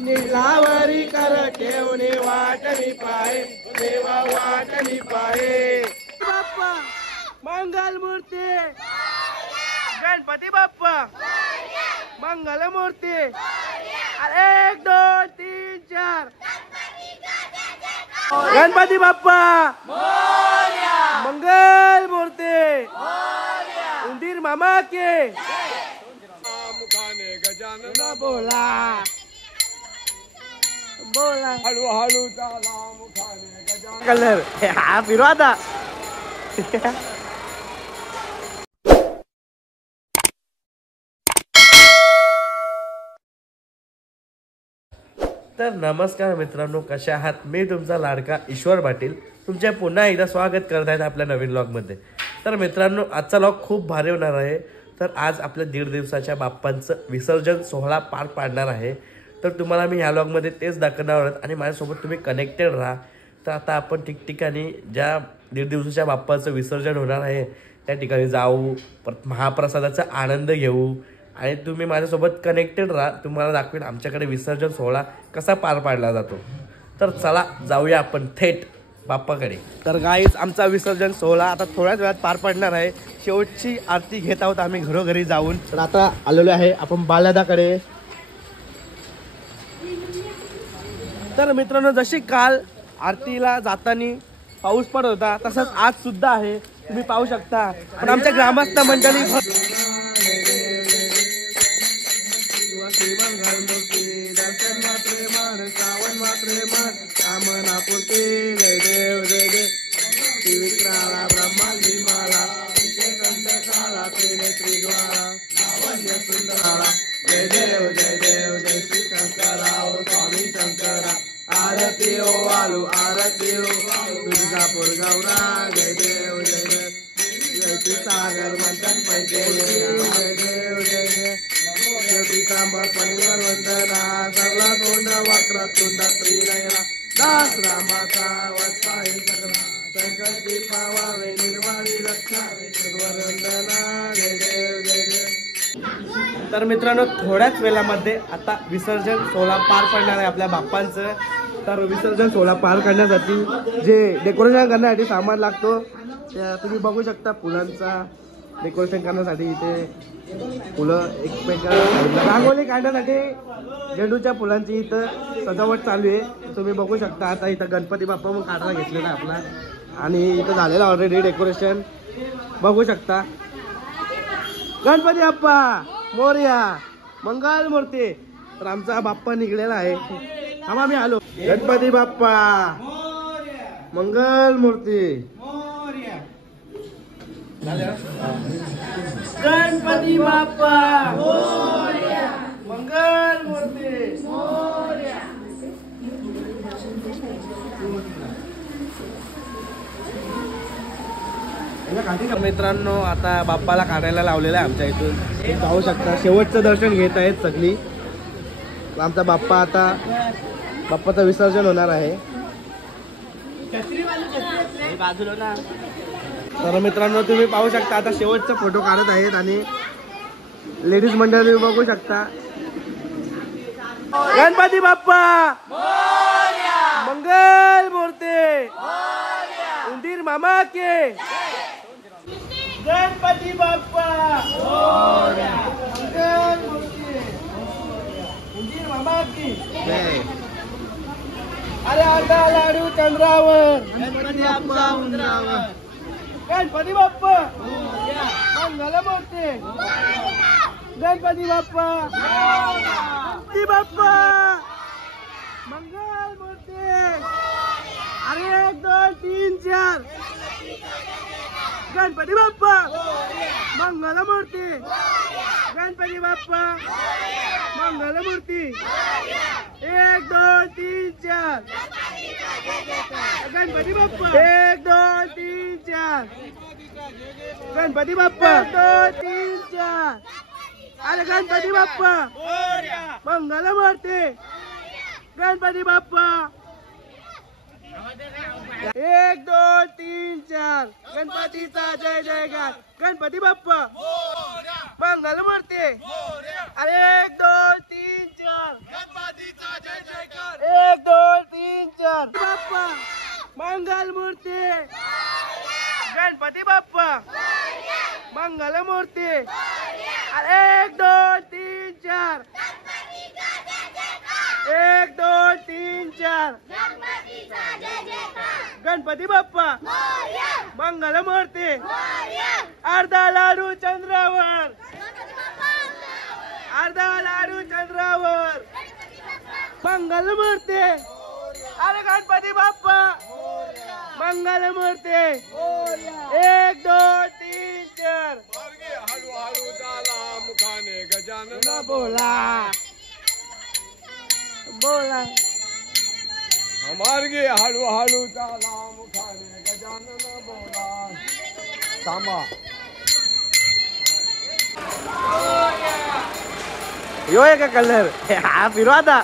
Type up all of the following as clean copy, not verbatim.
नीलावरी कर ठेवणे वाटणी पाहे देवा वाटणी पाहे बाप्पा मंगल मूर्ती गणपती बाप्पा मंगल मूर्ती 1 2 3 4 गणपती बाप्पा मंगल मूर्ती उंदीर मामा के मुखाने गजानन बोला बोला हळू हळू चाला मुखाने गजानन कलर हा फिरवा आता तर नमस्कार मित्रांनो, कशा आहात? मी तुमचा लाडका ईश्वर पाटील तुमच्या पुन्हा एकदा स्वागत करत आहेत आपल्या नवीन व्लॉगमध्ये। तर मित्रांनो, आजचा व्लॉग खूप भारी होणार आहे। तर आज आपल्या 1.5 दिवसाच्या बाप्पांचं विसर्जन सोहळा पार पाडणार आहे। तर तुम्हाला मी ह्या व्लॉगमध्ये तेच दाखवणार आहे आणि माझ्यासोबत तुम्ही कनेक्टेड राहा। तर आता आपण ठिकठिकाणी ज्या 1.5 दिवसाच्या बाप्पाचं विसर्जन होणार आहे त्या ठिकाणी जाऊ, परत महाप्रसादाचा आनंद घेऊ आणि तुम्ही माझ्यासोबत कनेक्टेड राहा। तुम्हाला दाखवेन आमच्याकडे विसर्जन सोहळा कसा पार पाडला जातो। तर चला जाऊया आपण थेट बाप्पाकडे। तर गाईज, आमचा विसर्जन सोहळा आता थोड्याच वेळात पार पडणार आहे। शेवटची आरती घेत आहोत आम्ही घरोघरी जाऊन। तर आता आलेलो आहे आपण बालदादाकडे। तर मित्रांनो, जशी काल आरतीला जाताना पाऊस पडत होता तसंच आज सुद्धा आहे, तुम्ही पाहू शकता। पण आमच्या ग्रामस्थ मंडळी आरती ओ वालू आरती ओ तुळजापूर गौरा जय देव जय देव जय सागर मंथन पैके जय देव जय देव शेवटी तांबा परिवार वंदना सर्व तोंड वक्र तुंड त्रिनयना दास रामाचा वत्सा हे सकला संकल्पी पावावे निर्वाणी रक्षा वंदना जय देव जय देव। तर मित्रांनो, थोड्याच वेळामध्ये आता विसर्जन सोहळा पार पडणार आहे आपल्या बाप्पांचं। तर विसर्जन सोहळा पार करण्यासाठी जे डेकोरेशन करण्यासाठी सामान लागतो त्या तुम्ही बघू शकता। फुलांचा डेकोरेशन करण्यासाठी इथे फुलं एकमेकांना रांगोळी काढण्यासाठी झेंडूच्या फुलांची इथं सजावट चालू आहे। तुम्ही बघू शकता। आता इथं गणपती बाप्पा मग काढायला घेतलेला आपला आणि इथं झालेलं ऑलरेडी डेकोरेशन बघू शकता। गणपती बाप्पा मोरया मंगल मूर्ती। तर आमचा बाप्पा निघलेला आहे। आम्हा मी आलो। गणपती बाप्पा मंगल मूर्ती गणपती बाप्पा मंगल मूर्ती। मित्रांनो, आता बाप्पाला काढायला लावलेलं आहे आमच्या इथून, तुम्ही पाहू शकता। शेवटचं दर्शन घेत आहेत सगळी। आमचा बाप्पा आता बाप्पाचं विसर्जन होणार आहे। तर मित्रांनो, तुम्ही पाहू शकता आता शेवटचा फोटो काढत आहेत आणि लेडीज मंडळी बघू शकता। गणपती बाप्पा मंगल मूर्ती उंदीर मामा के गणपती बाप्पा मंगल मूर्ती उंदीर मामा की अरे आता लाडू चंद्रावर गणपती बाप्पा उंदरावर गणपती बाप्पा मंगल मूर्ती गणपती बाप्पा गणपती बाप्पा मंगल मूर्ती। अरे 1 2 3 4 गणपती बाप्पा मंगल मूर्ती गणपती बाप्पा मंगल मूर्ती 1 2 3 4 गणपती बाप्पा 1 2 3 4 गणपती बाप्पा 1 2 3 4 अरे गणपती बाप्पा मंगल मूर्ती गणपती बाप्पा 1 2 3 4 गणपतीचा जय जयकार गणपती बाप्पा मंगल मूर्ती अरे 1 2 3 4 गणपतीचा जय मंगल मूर्ती गणपती बाप्पा मंगल मूर्ती 1 2 3 4 1 2 3 4 गणपती बाप्पा मंगल मूर्ती अर्धा लाडू चंद्रावर अर्धा लाडू चंद्रावर मंगल मूर्ती अरे गणपती बाप्पा मंगल मूर्ती 1 2 3 4 हळू हळू झाला मुखाने गजानन बोला बोला मार्गे हळू हळू झाला मुखाने गजानन बोला थांबा यो आहे का कलर हा फिरवा आता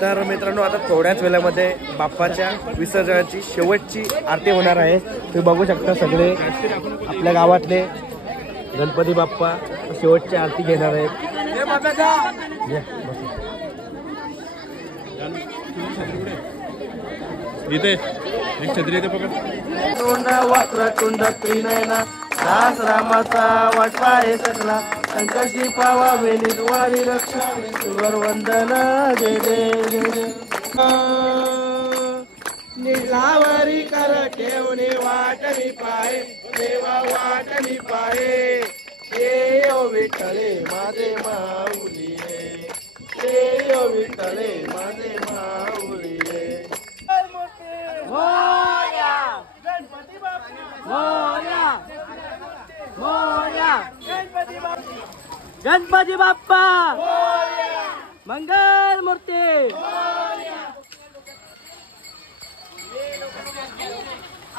तर मित्रांनो आता थोड्याच वेळामध्ये बाप्पाच्या विसर्जनाची शेवटची आरती होणार आहे तुम्ही बघू शकता सगळे आपल्या गावातले गणपती बाप्पा शेवटची आरती घेणार आहेत इथे एक छत्री इथे पकड तोंड वक्रतुंड त्रिनयना दास रामाचा वाटपा आहे सकला संकष्टी पावा वेणीत वारी रक्षा सुवर वंदन जय जय जय जय निलावरी कर ठेवणे वाटणी पाय देवा वाटणी पाय ये ओ विठ्ठले माझे माऊली ये ओ विठ्ठले माझे माऊली मोरया गणपती बाप्पा मोरया मोरया गणपती बाप्पा मंगल मूर्ती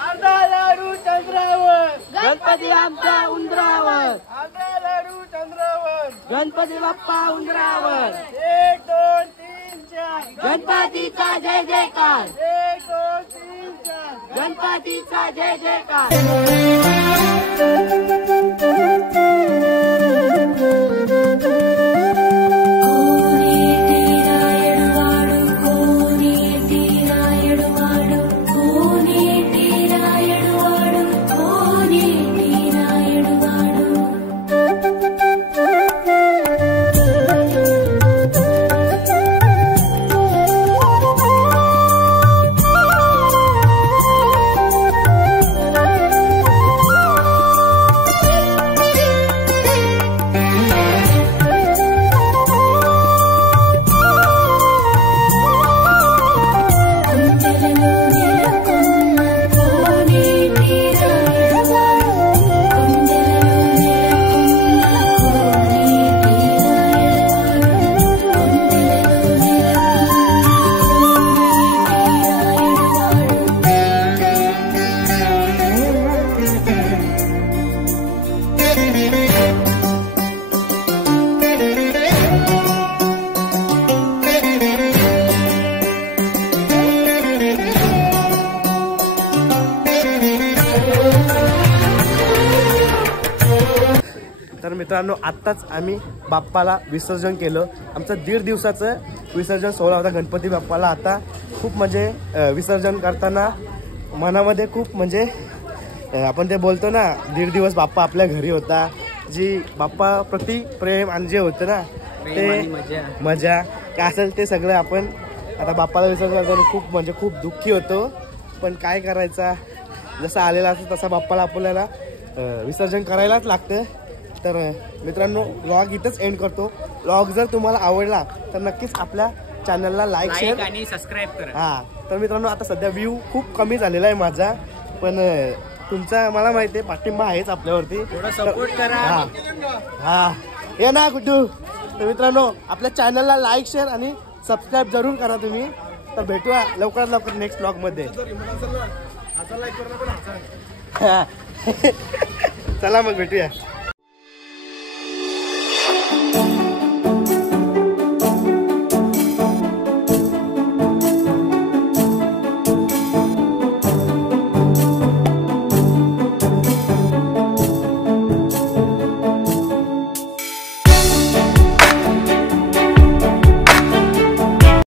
अर्धा लाडू चंद्रावर गणपती आमच्या उंदरावर अर्धा लाडू चंद्रावर गणपती बाप्पा उंदरावर 1 2 3 4 गणपतीचा जय जयकार 1 2 3 4 गणपतीचा जय जयकार तर मित्रांनो आत्ताच आम्ही बाप्पाला विसर्जन केलं आमचं 1.5 दिवसाचं विसर्जन सोहळा होता गणपती बाप्पाला आता खूप म्हणजे विसर्जन करताना मनामध्ये खूप म्हणजे आपण ते बोलतो ना 1.5 दिवस बाप्पा आपल्या घरी होता जी बाप्पा प्रति प्रेम आणि जे होतं ना ते मजा काय असेल ते सगळं आपण आता बाप्पाला विसर्जन करताना खूप म्हणजे खूप दुःखी होतो पण काय करायचा जसा आलेला असतो तसा बाप्पाला आपल्याला विसर्जन करायलाच लागतं तर मित्रांनो व्लॉग इथंच एंड करतो व्लॉग जर तुम्हाला आवडला तर नक्कीच आपल्या चॅनलला लाईक शेअर आणि सबस्क्राईब करा हां तर मित्रांनो आता सध्या व्ह्यू खूप कमी झालेला आहे माझा पण तुमचा मला माहिती आहे पाठिंबा आहेच आपल्यावरती थोडा सपोर्ट करा हां ये ना कुठू तर मित्रांनो आपल्या चॅनलला लाईक शेअर आणि सबस्क्राईब जरूर करा तुम्ही तर भेटूया लवकरात लवकर नेक्स्ट व्लॉगमध्ये चला मग भेटूया